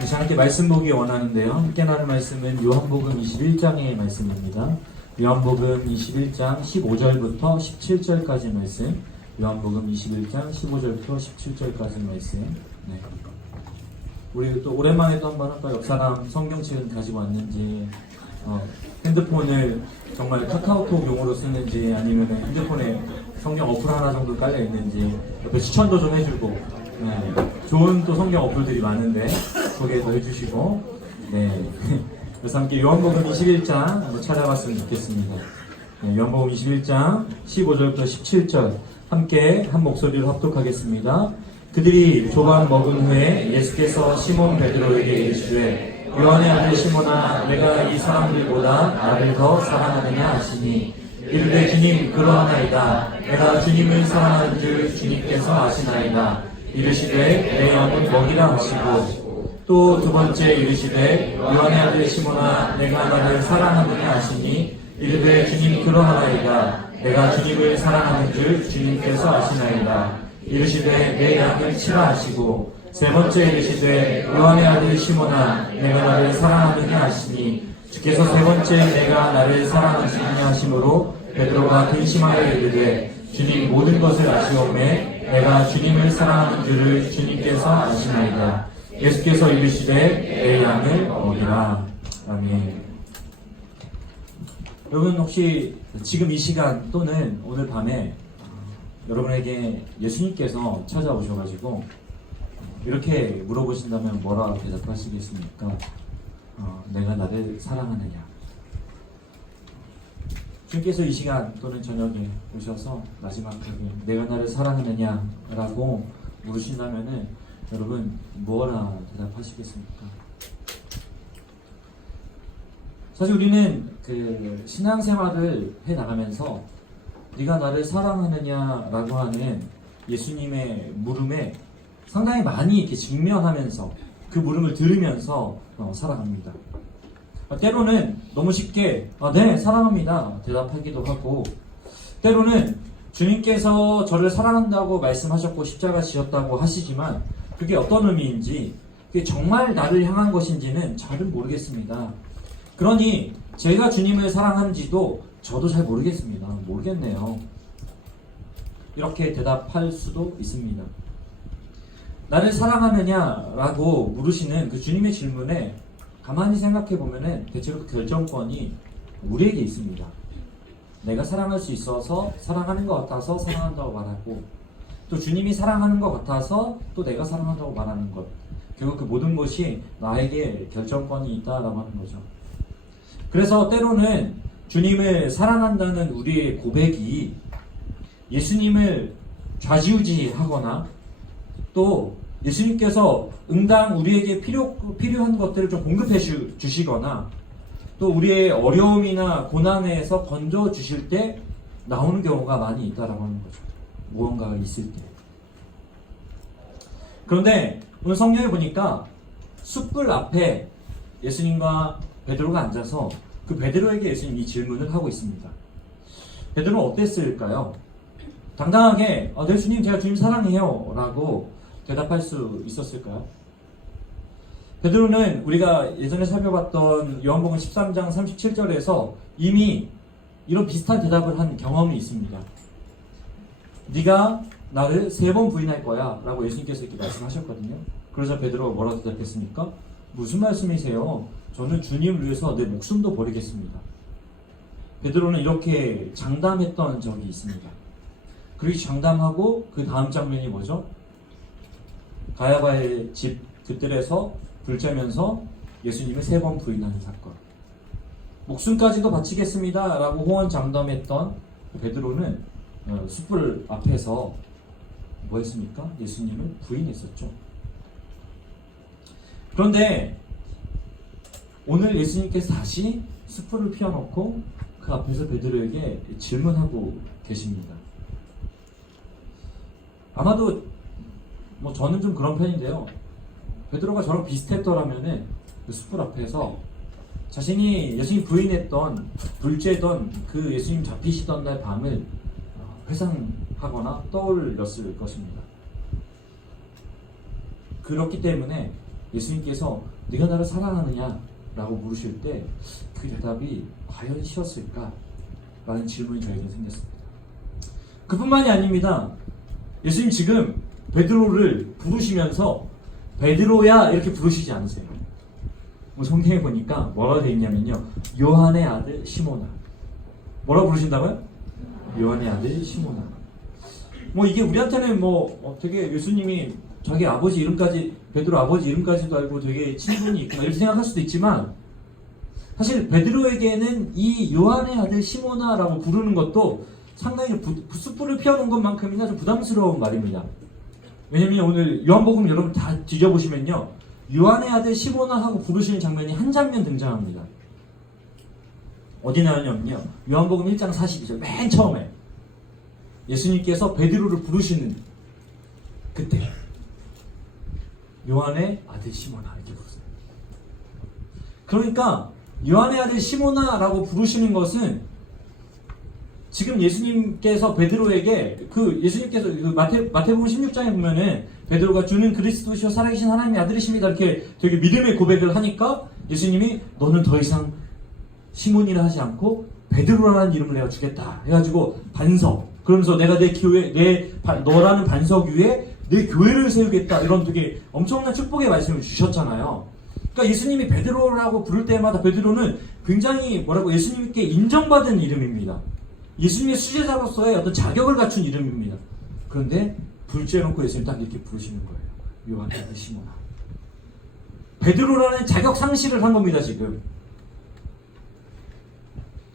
다시 함께 말씀 보기 원하는데요. 함께 나눌 말씀은 요한복음 21장의 말씀입니다. 요한복음 21장 15절부터 17절까지 말씀. 요한복음 21장 15절부터 17절까지 말씀. 네. 우리 또 오랜만에 또 한번 할까요? 옆 사람 성경책은 가지고 왔는지, 핸드폰을 정말 카카오톡용으로 쓰는지, 아니면 핸드폰에 성경 어플 하나 정도 깔려 있는지 옆에 추천도 좀 해주고, 네. 좋은 또 성경 어플들이 많은데 소개도 해주시고, 네. 그래서 함께 요한복음 21장 한번 찾아봤으면 좋겠습니다. 네, 요한복음 21장 15절부터 17절 함께 한 목소리로 합독하겠습니다. 그들이 조각 먹은 후에 예수께서 시몬 베드로에게 이르시되 요한의 아들 시몬아 내가 이 사람들보다 나를 더 사랑하느냐 하시니 이르되 주님 그러하나이다. 내가 주님을 사랑하는 줄 주님께서 아시나이다. 이르시되 내 영은 먹이라 하시고 또 두 번째 이르시되 요한의 아들 시몬아 내가 나를 사랑하느냐 하시니 이르되 주님 그러하나이다. 내가 주님을 사랑하는 줄 주님께서 아시나이다. 이르시되 내 양을 치라 하시고 세 번째 이르시되 요한의 아들 시몬아 내가 나를 사랑하느냐 하시니 주께서 세 번째 내가 나를 사랑하시느냐 하심으로 베드로가 근심하여 이르되 주님 모든 것을 아시오매 내가 주님을 사랑하는 줄을 주님께서 아시나이다. 예수께서 이르시되 내 양을 먹이라. 아멘. 여러분 혹시 지금 이 시간 또는 오늘 밤에 여러분에게 예수님께서 찾아오셔가지고 이렇게 물어보신다면 뭐라 대답하시겠습니까? 내가 나를 사랑하느냐? 주님께서 이 시간 또는 저녁에 오셔서 마지막하게 내가 나를 사랑하느냐? 라고 물으신다면은 여러분 뭐라 대답하시겠습니까? 사실 우리는 그 신앙생활을 해나가면서 네가 나를 사랑하느냐라고 하는 예수님의 물음에 상당히 많이 이렇게 직면하면서 그 물음을 들으면서 살아갑니다. 때로는 너무 쉽게 네 사랑합니다 대답하기도 하고, 때로는 주님께서 저를 사랑한다고 말씀하셨고 십자가 지었다고 하시지만 그게 어떤 의미인지, 그게 정말 나를 향한 것인지는 잘은 모르겠습니다. 그러니 제가 주님을 사랑하는지도 저도 잘 모르겠습니다. 모르겠네요. 이렇게 대답할 수도 있습니다. 나를 사랑하느냐라고 물으시는 그 주님의 질문에 가만히 생각해 보면은 대체로 그 결정권이 우리에게 있습니다. 내가 사랑할 수 있어서 사랑하는 것 같아서 사랑한다고 말하고, 또 주님이 사랑하는 것 같아서 또 내가 사랑한다고 말하는 것, 결국 그 모든 것이 나에게 결정권이 있다라고 하는 거죠. 그래서 때로는 주님을 사랑한다는 우리의 고백이 예수님을 좌지우지하거나 또 예수님께서 응당 우리에게 필요한 것들을 좀 공급해 주시거나 또 우리의 어려움이나 고난에서 건져 주실 때 나오는 경우가 많이 있다라고 하는 거죠. 무언가가 있을 때. 그런데 오늘 성경에 보니까 숯불 앞에 예수님과 베드로가 앉아서 그 베드로에게 예수님이 질문을 하고 있습니다. 베드로는 어땠을까요? 당당하게 네 주님 제가 주님 사랑해요 라고 대답할 수 있었을까요? 베드로는 우리가 예전에 살펴봤던 요한복음 13장 37절에서 이미 이런 비슷한 대답을 한 경험이 있습니다. 네가 나를 3번 부인할 거야 라고 예수님께서 이렇게 말씀하셨거든요. 그러자 베드로가 뭐라고 대답했습니까? 무슨 말씀이세요? 저는 주님을 위해서 내 목숨도 버리겠습니다. 베드로는 이렇게 장담했던 적이 있습니다. 그렇게 장담하고 그 다음 장면이 뭐죠? 가야바의 집 그들에서 불 쬐면서 예수님을 3번 부인하는 사건. 목숨까지도 바치겠습니다 라고 호언장담했던 베드로는 숯불 앞에서 뭐 했습니까? 예수님을 부인했었죠. 그런데 오늘 예수님께서 다시 숯불을 피워놓고 그 앞에서 베드로에게 질문하고 계십니다. 아마도 저는 좀 그런 편인데요. 베드로가 저랑 비슷했더라면은 그 숯불 앞에서 자신이 예수님 부인했던 불쬐던 그 예수님 잡히시던 날 밤을 회상하거나 떠올렸을 것입니다. 그렇기 때문에 예수님께서 네가 나를 사랑하느냐? 라고 물으실 때 그 대답이 과연 쉬웠을까? 라는 질문이 저에게 생겼습니다. 그뿐만이 아닙니다. 예수님 지금 베드로를 부르시면서 베드로야 이렇게 부르시지 않으세요. 성경에 보니까 뭐라고 되어 있냐면요, 요한의 아들 시몬아. 뭐라고 부르신다고요? 요한의 아들 시몬아. 이게 우리한테는 되게 예수님이 자기 아버지 이름까지, 베드로 아버지 이름까지도 알고 되게 친분이 있구나 이렇게 생각할 수도 있지만, 사실 베드로에게는 이 요한의 아들 시몬아라고 부르는 것도 상당히 숯불을 피워놓은 것만큼이나 좀 부담스러운 말입니다. 왜냐면 오늘 요한복음 여러분 다 뒤져보시면요, 요한의 아들 시몬아 하고 부르시는 장면이 한 장면 등장합니다. 어디 나오냐면요, 요한복음 1장 42절 맨 처음에 예수님께서 베드로를 부르시는 그때 요한의 아들 시몬아 이렇게 부르세요. 그러니까 요한의 아들 시몬아라고 부르시는 것은 지금 예수님께서 베드로에게 예수님께서 마태복음 16장에 보면은 베드로가 주는 그리스도시요 살아계신 하나님의 아들이십니다 이렇게 되게 믿음의 고백을 하니까 예수님이 너는 더 이상 시몬이라 하지 않고 베드로라는 이름을 내가 주겠다 해가지고 반석, 그러면서 내가 내 교회 너라는 반석 위에 내 교회를 세우겠다 이런 되게 엄청난 축복의 말씀을 주셨잖아요. 그러니까 예수님이 베드로라고 부를 때마다 베드로는 굉장히 예수님께 인정받은 이름입니다. 예수님의 수제자로서의 어떤 자격을 갖춘 이름입니다. 그런데 불제해놓고 예수님 딱 이렇게 부르시는 거예요. 요한의 아들 시몬아. 베드로라는 자격 상실을 한 겁니다, 지금.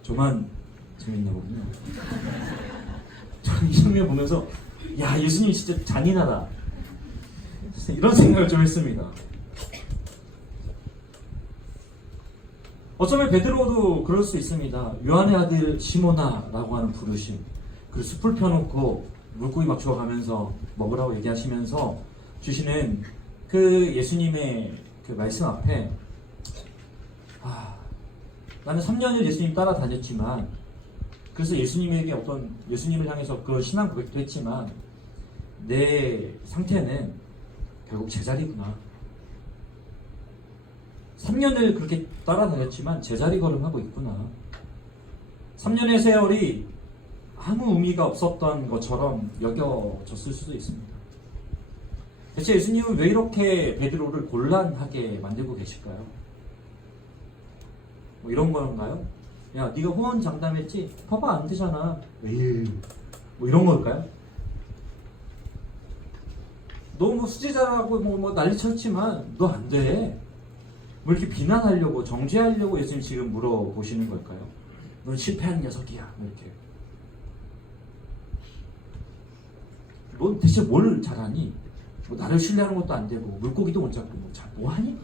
저만 재밌나 보군요. 저는 이 장면 보면서, 야, 예수님이 진짜 잔인하다. 이런 생각을 좀 했습니다. 어쩌면 베드로도 그럴 수 있습니다. 요한의 아들 시몬아라고 하는 부르심, 그리고 숯불 펴놓고 물고기 막 주워가면서 먹으라고 얘기하시면서 주시는 그 예수님의 그 말씀 앞에 나는 3년을 예수님 따라다녔지만, 그래서 예수님에게 예수님을 향해서 그런 신앙 고백도 했지만 내 상태는 결국 제자리구나. 3년을 그렇게 따라다녔지만 제자리 걸음하고 있구나. 3년의 세월이 아무 의미가 없었던 것처럼 여겨졌을 수도 있습니다. 대체 예수님은 왜 이렇게 베드로를 곤란하게 만들고 계실까요? 이런 건가요? 야, 네가 후원 장담했지? 봐봐, 안 되잖아. 에이, 이런 걸까요? 너 수제자라고 난리 쳤지만 너 안 돼. 이렇게 비난하려고, 정죄하려고 예수님 지금 물어보시는 걸까요? 넌 실패한 녀석이야. 이렇게. 넌 대체 뭘 잘하니? 나를 신뢰하는 것도 안 되고, 물고기도 못 잡고, 뭐하니?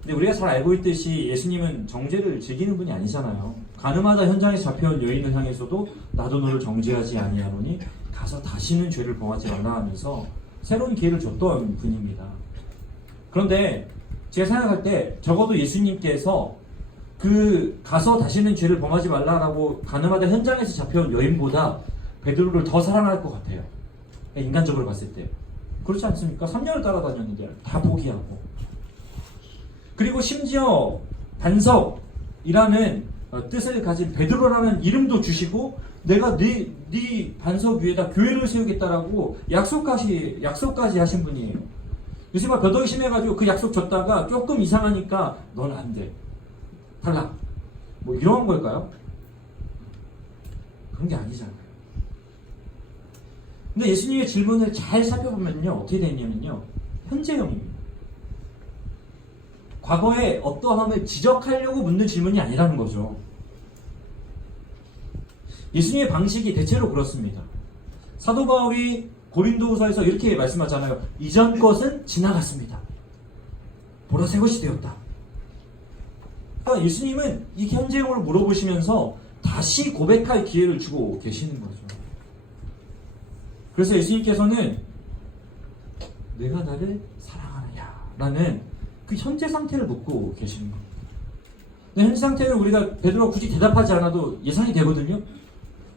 근데 우리가 잘 알고 있듯이 예수님은 정죄를 즐기는 분이 아니잖아요. 가늠하다 현장에서 잡혀온 여인을 향해서도 나도 너를 정죄하지 아니하노니 가서 다시는 죄를 범하지 말라 하면서 새로운 기회를 줬던 분입니다. 그런데 제가 생각할 때 적어도 예수님께서 가서 다시는 죄를 범하지 말라라고 가늠하다 현장에서 잡혀온 여인보다 베드로를 더 사랑할 것 같아요. 인간적으로 봤을 때. 그렇지 않습니까? 3년을 따라다녔는데 다 포기하고. 그리고 심지어 반석이라는 뜻을 가진 베드로라는 이름도 주시고 내가 네 반석 위에다 교회를 세우겠다라고 약속까지 하신 분이에요. 요새막 벼덕이 심해가지고 그 약속 줬다가 조금 이상하니까 넌 안 돼. 탈락. 이런 걸까요? 그런 게 아니잖아요. 근데 예수님의 질문을 잘 살펴보면요, 어떻게 되냐면요, 현재형입니다. 과거에 어떠함을 지적하려고 묻는 질문이 아니라는 거죠. 예수님의 방식이 대체로 그렇습니다. 사도 바울이 고린도후서에서 이렇게 말씀하잖아요. 이전 것은 지나갔습니다. 보라 새 것이 되었다. 그러니까 예수님은 이 현재형을 물어보시면서 다시 고백할 기회를 주고 계시는 거죠. 그래서 예수님께서는 내가 나를 사랑하느냐 라는 그 현재 상태를 묻고 계시는 겁니다. 근데 현재 상태는 우리가 베드로가 굳이 대답하지 않아도 예상이 되거든요.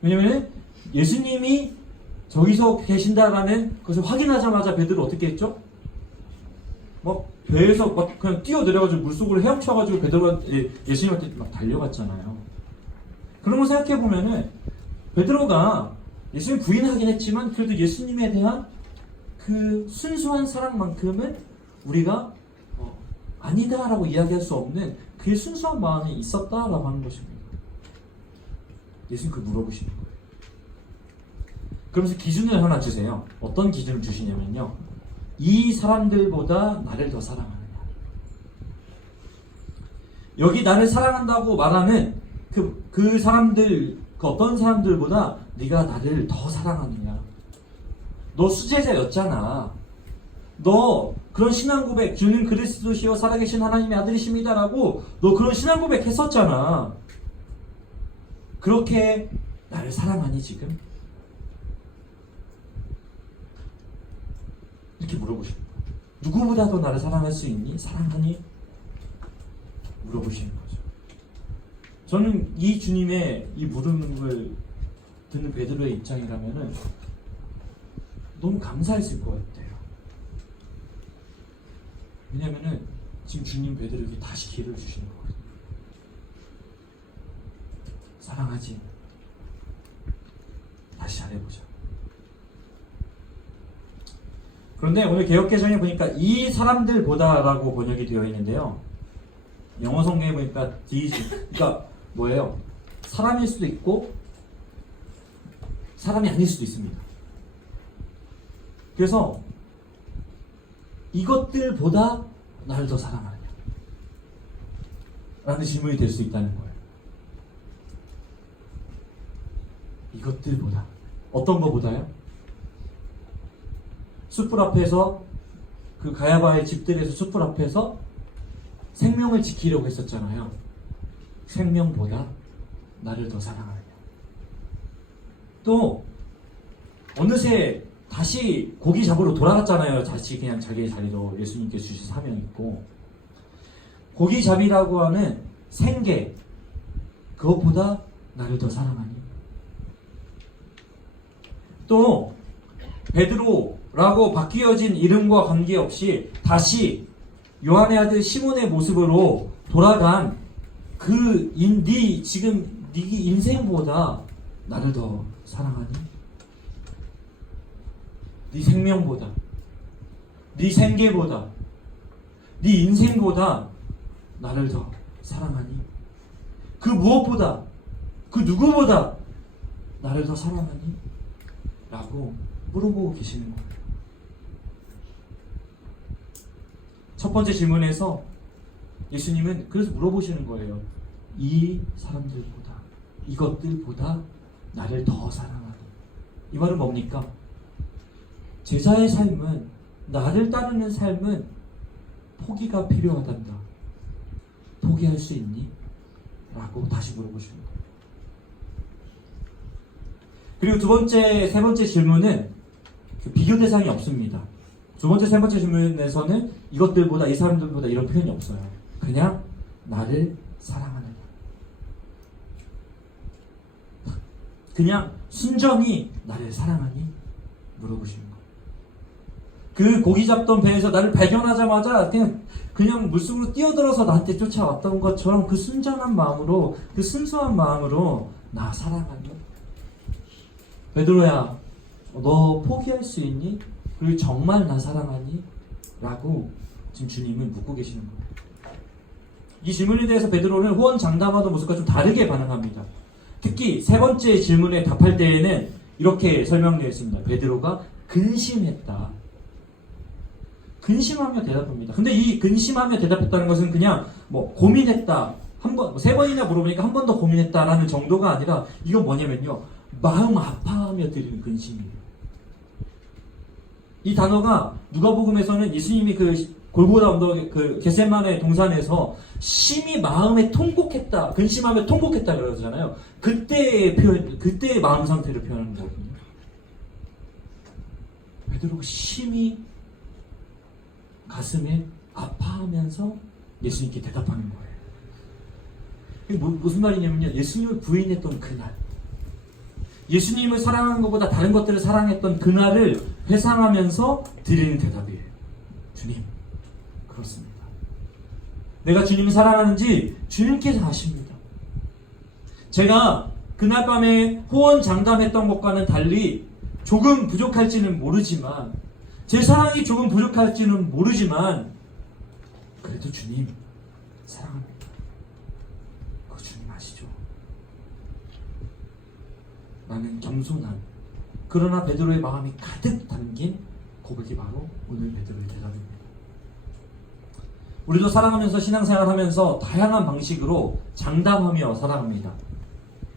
왜냐면 예수님이 저기서 계신다라는 것을 확인하자마자 베드로 어떻게 했죠? 막 배에서 막 그냥 뛰어내려가지고 물속으로 헤엄쳐가지고 베드로가 예수님한테 막 달려갔잖아요. 그런 거 생각해 보면은 베드로가 예수님 부인하긴 했지만 그래도 예수님에 대한 그 순수한 사랑만큼은 우리가 아니다라고 이야기할 수 없는 그 순수한 마음이 있었다라고 하는 것입니다. 예수님 그 물어보시는 거예요. 그러면서 기준을 하나 주세요. 어떤 기준을 주시냐면요. 이 사람들보다 나를 더 사랑하느냐. 여기 나를 사랑한다고 말하는 그 사람들, 그 어떤 사람들보다 네가 나를 더 사랑하느냐. 너 수제자였잖아. 너 그런 신앙 고백, 주는 그리스도시요 살아계신 하나님의 아들이십니다라고 너 그런 신앙 고백 했었잖아. 그렇게 나를 사랑하니 지금? 이렇게 물어보시는 거예요. 누구보다도 나를 사랑할 수 있니? 사랑하니? 물어보시는 거죠. 저는 이 주님의 이 물음을 듣는 베드로의 입장이라면은 너무 감사했을 것 같아요. 왜냐면은 지금 주님 베드로에게 다시 기회를 주시는 거거든요. 사랑하지? 다시 잘해보자. 그런데 오늘 개역개정에 보니까 이 사람들보다라고 번역이 되어 있는데요. 영어 성경에 보니까 these, 그러니까 뭐예요? 사람일 수도 있고 사람이 아닐 수도 있습니다. 그래서 이것들보다 나를 더 사랑하느냐? 라는 질문이 될 수 있다는 거예요. 이것들보다. 어떤 것보다요? 숯불 앞에서 그 가야바의 집들에서 숯불 앞에서 생명을 지키려고 했었잖아요. 생명보다 나를 더 사랑하느냐. 또 어느새 다시 고기 잡으러 돌아갔잖아요. 다시 그냥 자기의 자리로 예수님께서 주신 사명이 있고, 고기 잡이라고 하는 생계, 그것보다 나를 더 사랑하니. 또 베드로라고 바뀌어진 이름과 관계없이 다시 요한의 아들 시몬의 모습으로 돌아간 지금 네 인생보다 나를 더 사랑하니? 네 생명보다, 네 생계보다, 네 인생보다 나를 더 사랑하니? 그 무엇보다, 그 누구보다 나를 더 사랑하니? 라고 물어보고 계시는 거예요. 첫 번째 질문에서 예수님은 그래서 물어보시는 거예요. 이 사람들보다, 이것들보다 나를 더 사랑하니. 이 말은 뭡니까? 제자의 삶은, 나를 따르는 삶은 포기가 필요하단다. 포기할 수 있니? 라고 다시 물어보시는 거예요. 그리고 두 번째, 세 번째 질문은 비교 대상이 없습니다. 두 번째, 세 번째 질문에서는 이것들보다, 이 사람들보다 이런 표현이 없어요. 그냥 나를 사랑하느냐. 그냥 순전히 나를 사랑하니? 물어보시는 거예요. 그 고기 잡던 배에서 나를 발견하자마자 그냥 물속으로 뛰어들어서 나한테 쫓아왔던 것처럼 그 순전한 마음으로, 그 순수한 마음으로 나 사랑하니? 베드로야, 너 포기할 수 있니? 그리고 정말 나 사랑하니? 라고 지금 주님은 묻고 계시는 거예요. 이 질문에 대해서 베드로는 호언장담하던 모습과 좀 다르게 반응합니다. 특히 세 번째 질문에 답할 때에는 이렇게 설명되어 있습니다. 베드로가 근심했다. 근심하며 대답합니다. 근데 이 근심하며 대답했다는 것은 그냥 고민했다. 세 번이나 물어보니까 한 번 더 고민했다라는 정도가 아니라 이건 뭐냐면요. 마음 아파하며 드리는 근심이에요. 이 단어가 누가복음에서는 예수님이 그 골고다 언덕 그 겟세마네 동산에서 심히 마음에 통곡했다, 근심하며 통곡했다 그러잖아요. 그때의 마음 상태를 표현하는 거거든요. 베드로가 심히 가슴에 아파하면서 예수님께 대답하는 거예요. 이게 무슨 말이냐면요. 예수님을 부인했던 그날, 예수님을 사랑하는 것보다 다른 것들을 사랑했던 그날을 회상하면서 드리는 대답이에요. 주님, 그렇습니다. 내가 주님을 사랑하는지 주님께서 아십니다. 제가 그날 밤에 호언장담했던 것과는 달리 조금 부족할지는 모르지만, 제 사랑이 조금 부족할지는 모르지만, 그래도 주님 사랑합니다. 그거 주님 아시죠? 나는 겸손한, 그러나 베드로의 마음이 가득 담긴 고백이 바로 오늘 베드로의 대답입니다. 우리도 살아가면서 신앙생활하면서 다양한 방식으로 장담하며 살아갑니다.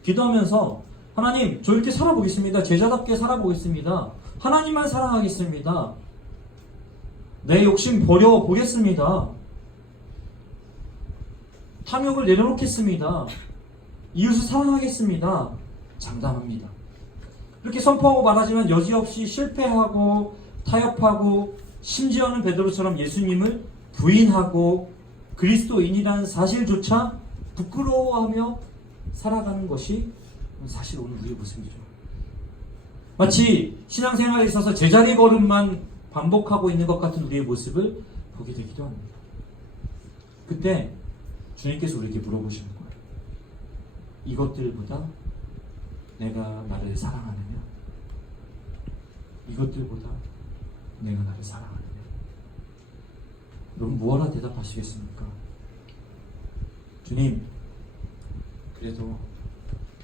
기도하면서 하나님, 저 이렇게 살아보겠습니다. 제자답게 살아보겠습니다. 하나님만 사랑하겠습니다. 내 욕심 버려보겠습니다. 탐욕을 내려놓겠습니다. 이웃을 사랑하겠습니다. 장담합니다. 이렇게 선포하고 말하지만 여지없이 실패하고 타협하고 심지어는 베드로처럼 예수님을 부인하고 그리스도인이라는 사실조차 부끄러워하며 살아가는 것이 사실 오늘 우리의 모습이죠. 마치 신앙생활에 있어서 제자리 걸음만 반복하고 있는 것 같은 우리의 모습을 보게 되기도 합니다. 그때 주님께서 우리에게 물어보시는 거예요. 이것들보다 내가 나를 사랑하느냐? 이것들보다 내가 나를 사랑하느냐? 여러분 뭐하라 대답하시겠습니까? 주님, 그래도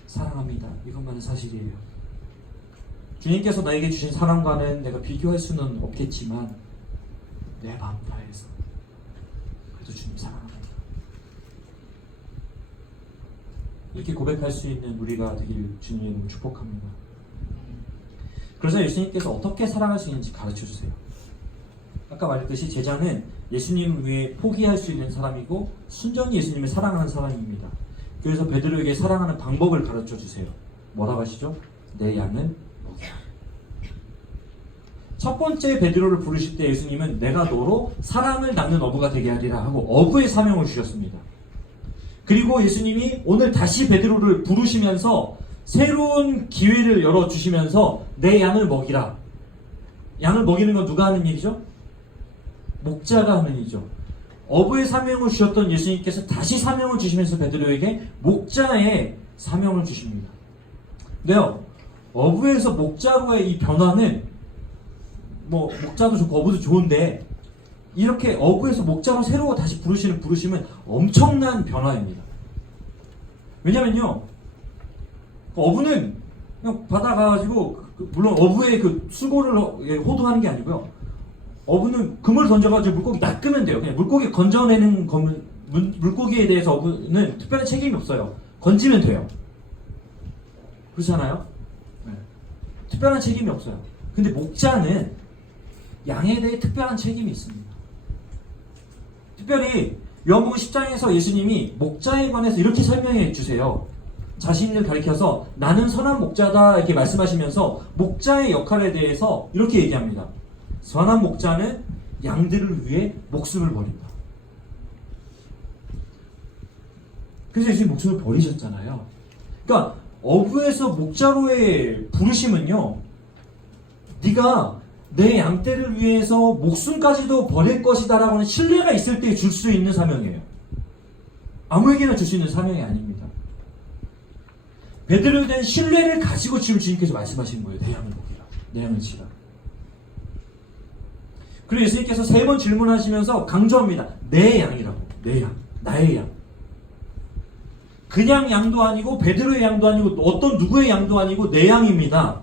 사랑합니다. 이것만은 사실이에요. 주님께서 나에게 주신 사랑과는 내가 비교할 수는 없겠지만 내 마음 다해서 그래도 주님 사랑합니다. 이렇게 고백할 수 있는 우리가 되길 주님의 이름으로 축복합니다. 그래서 예수님께서 어떻게 사랑할 수 있는지 가르쳐 주세요. 아까 말했듯이 제자는 예수님을 위해 포기할 수 있는 사람이고 순전히 예수님을 사랑하는 사람입니다. 그래서 베드로에게 사랑하는 방법을 가르쳐 주세요. 뭐라고 하시죠? 내 양을 먹이라. 첫 번째 베드로를 부르실 때 예수님은 내가 너로 사랑을 낳는 어부가 되게 하리라 하고 어부의 사명을 주셨습니다. 그리고 예수님이 오늘 다시 베드로를 부르시면서 새로운 기회를 열어주시면서 내 양을 먹이라. 양을 먹이는 건 누가 하는 일이죠? 목자가 하는 일이죠. 어부의 사명을 주셨던 예수님께서 다시 사명을 주시면서 베드로에게 목자의 사명을 주십니다. 근데요, 어부에서 목자로의 이 변화는 뭐 목자도 좋고 어부도 좋은데 이렇게 어부에서 목자로 새로 다시 부르심은 엄청난 변화입니다. 왜냐면요, 어부는 그냥 바다 가가지고 물론 어부의 그 수고를 호도하는 게 아니고요. 어부는 그물 던져가지고 물고기 낚으면 돼요. 그냥 물고기 건져내는 물고기에 대해서 어부는 특별한 책임이 없어요. 건지면 돼요. 그렇잖아요? 네. 특별한 책임이 없어요. 근데 목자는 양에 대해 특별한 책임이 있습니다. 특별히 요한복음 10장에서 예수님이 목자에 관해서 이렇게 설명해 주세요. 자신을 가리켜서 나는 선한 목자다 이렇게 말씀하시면서 목자의 역할에 대해서 이렇게 얘기합니다. 선한 목자는 양들을 위해 목숨을 버린다. 그래서 예수님 목숨을 버리셨잖아요. 그러니까 어부에서 목자로의 부르심은요, 네가 내 양떼를 위해서 목숨까지도 버릴 것이다 라고 하는 신뢰가 있을 때 줄 수 있는 사명이에요. 아무에게나 줄 수 있는 사명이 아닙니다. 베드로에 대한 신뢰를 가지고 지금 주님께서 말씀하시는 거예요. 내 양을 먹이라. 내 양을 치라. 그리고 예수님께서 3번 질문하시면서 강조합니다. 내 양이라고. 내 양. 나의 양. 그냥 양도 아니고 베드로의 양도 아니고 어떤 누구의 양도 아니고 내 양입니다.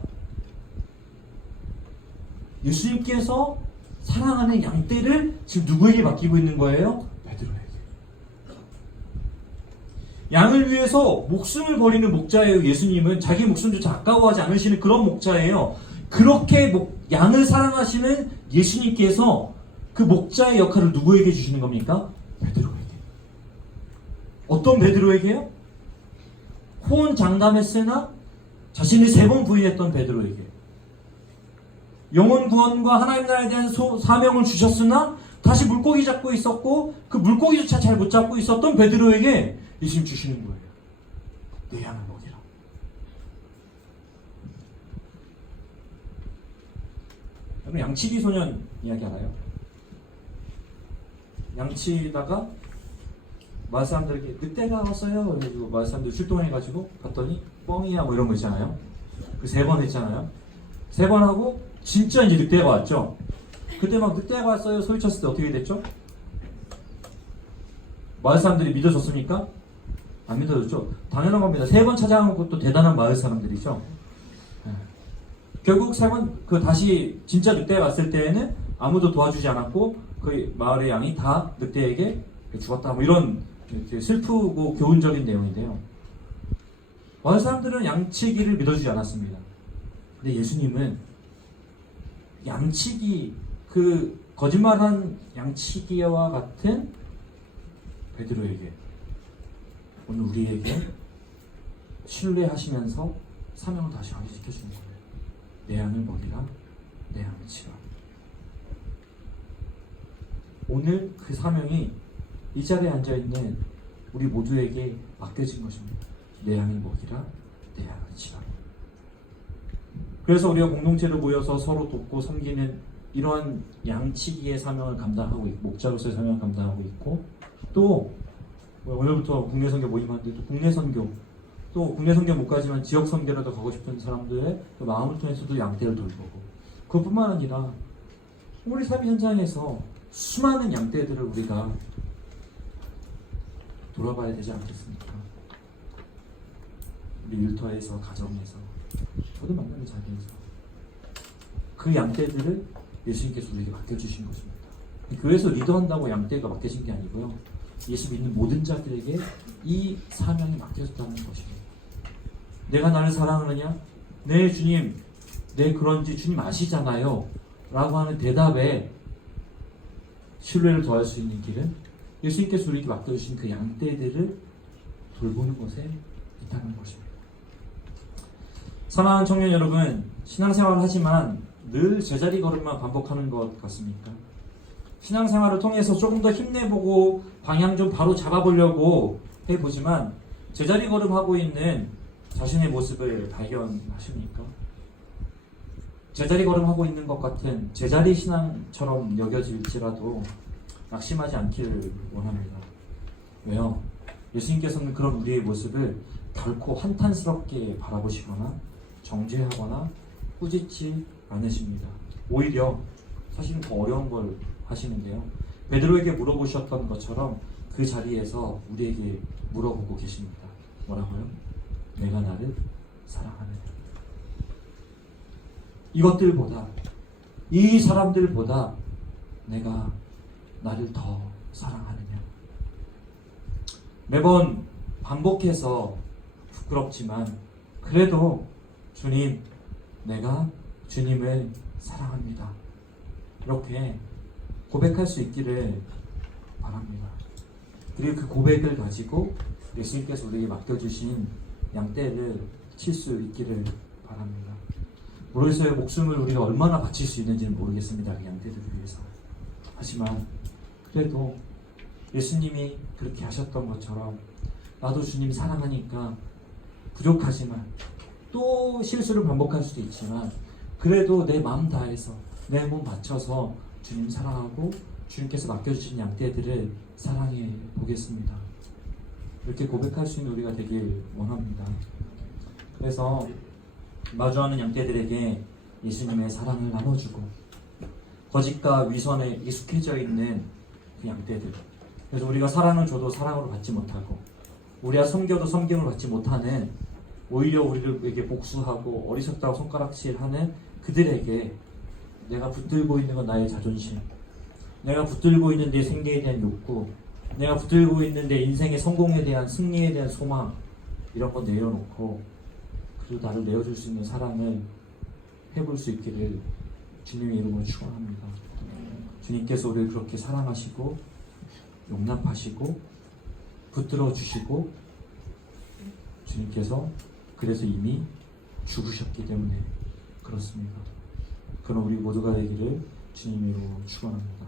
예수님께서 사랑하는 양떼를 지금 누구에게 맡기고 있는 거예요? 베드로에게. 양을 위해서 목숨을 버리는 목자예요. 예수님은 자기 목숨조차 아까워하지 않으시는 그런 목자예요. 그렇게 양을 사랑하시는 예수님께서 그 목자의 역할을 누구에게 주시는 겁니까? 베드로에게. 어떤 베드로에게요? 호언장담했으나 자신을 3번 부인했던 베드로에게. 영혼 구원과 하나님 나라에 대한 사명을 주셨으나 다시 물고기 잡고 있었고 그 물고기조차 잘 못 잡고 있었던 베드로에게 예수님 주시는 거예요. 내 양을 먹이라. 여러분 양치기 소년 이야기 알아요? 양치다가 마을 사람들에게 늑대가 왔어요. 그래가지고 마을 사람들 출동해가지고 봤더니 뻥이야 뭐 이런 거 있잖아요. 그 3번 했잖아요. 3번 하고 진짜 이제 늑대가 왔죠. 그때 막 늑대가 왔어요 소리쳤을 때 어떻게 됐죠? 마을 사람들이 믿어줬습니까? 안 믿어줬죠. 당연한 겁니다. 3번 찾아간 것도 대단한 마을 사람들이죠. 결국 3번 다시 진짜 늑대가 왔을 때에는 아무도 도와주지 않았고 그 마을의 양이 다 늑대에게 죽었다. 뭐 이런 이렇게 슬프고 교훈적인 내용인데요. 마을 사람들은 양치기를 믿어주지 않았습니다. 근데 예수님은 양치기, 그 거짓말한 양치기와 같은 베드로에게, 오늘 우리에게 신뢰하시면서 사명을 다시 확인시켜주는 거예요. 내 양을 먹이라, 내 양을 치라. 오늘 그 사명이 이 자리에 앉아있는 우리 모두에게 맡겨진 것입니다. 내 양을 먹이라, 내 양을 치라. 그래서 우리가 공동체로 모여서 서로 돕고 섬기는 이러한 양치기의 사명을 감당하고 있고, 목자로서의 사명을 감당하고 있고, 또 오늘부터 국내 선교 모임하는데 또 국내 선교, 또 국내 선교 못 가지만 지역 선교라도 가고 싶은 사람들의 그 마음을 통해서도 양떼를 돌보고, 그것뿐만 아니라 우리 삶 현장에서 수많은 양떼들을 우리가 돌아봐야 되지 않겠습니까? 우리 일터에서, 가정에서, 저도 만나는 자리에서 그 양떼들을 예수님께서 우리에게 맡겨주신 것입니다. 교회에서 리더한다고 양떼가 맡겨진 게 아니고요, 예수 믿는 모든 자들에게 이 사명이 맡겨졌다는 것입니다. 내가 나를 사랑하느냐? 네 주님, 네 그런지 주님 아시잖아요 라고 하는 대답에 신뢰를 더할 수 있는 길은 예수님께서 우리에게 맡겨주신 그 양떼들을 돌보는 것에 있다는 것입니다. 사랑하는 청년 여러분, 신앙생활을 하지만 늘 제자리 걸음만 반복하는 것 같습니까? 신앙생활을 통해서 조금 더 힘내보고 방향 좀 바로 잡아보려고 해보지만 제자리 걸음하고 있는 자신의 모습을 발견하십니까? 제자리 걸음하고 있는 것 같은 제자리 신앙처럼 여겨질지라도 낙심하지 않기를 원합니다. 왜요? 예수님께서는 그런 우리의 모습을 결코 한탄스럽게 바라보시거나 정죄하거나 꾸짖지 않으십니다. 오히려 사실은 더 어려운 걸 하시는데요. 베드로에게 물어보셨던 것처럼 그 자리에서 우리에게 물어보고 계십니다. 뭐라고요? 내가 나를 사랑하느냐? 이것들보다, 이 사람들보다 내가 나를 더 사랑하느냐? 매번 반복해서 부끄럽지만 그래도 주님, 내가 주님을 사랑합니다. 이렇게 고백할 수 있기를 바랍니다. 그리고 그 고백을 가지고 예수님께서 우리에게 맡겨주신 양떼를 칠 수 있기를 바랍니다. 모르겠어요. 목숨을 우리가 얼마나 바칠 수 있는지는 모르겠습니다. 그 양떼들을 위해서. 하지만 그래도 예수님이 그렇게 하셨던 것처럼 나도 주님 사랑하니까 부족하지만 또 실수를 반복할 수도 있지만 그래도 내 마음 다해서 내 몸 바쳐서 주님 사랑하고 주님께서 맡겨주신 양떼들을 사랑해 보겠습니다. 이렇게 고백할 수 있는 우리가 되길 원합니다. 그래서 마주하는 양떼들에게 예수님의 사랑을 나눠주고 거짓과 위선에 익숙해져 있는 그 양떼들, 그래서 우리가 사랑을 줘도 사랑으로 받지 못하고 우리가 섬겨도 섬김을 받지 못하는, 오히려 우리에게 복수하고 어리석다고 손가락질하는 그들에게 내가 붙들고 있는 건 나의 자존심, 내가 붙들고 있는 내 생계에 대한 욕구, 내가 붙들고 있는 내 인생의 성공에 대한, 승리에 대한 소망, 이런 거 내려놓고 그리고 나를 내어줄 수 있는 사랑을 해볼 수 있기를 주님의 이름으로 축원합니다. 주님께서 우리를 그렇게 사랑하시고 용납하시고 붙들어 주시고 주님께서 그래서 이미 죽으셨기 때문에 그렇습니다. 그럼 우리 모두가 되기를 주님의 이름으로 축원합니다.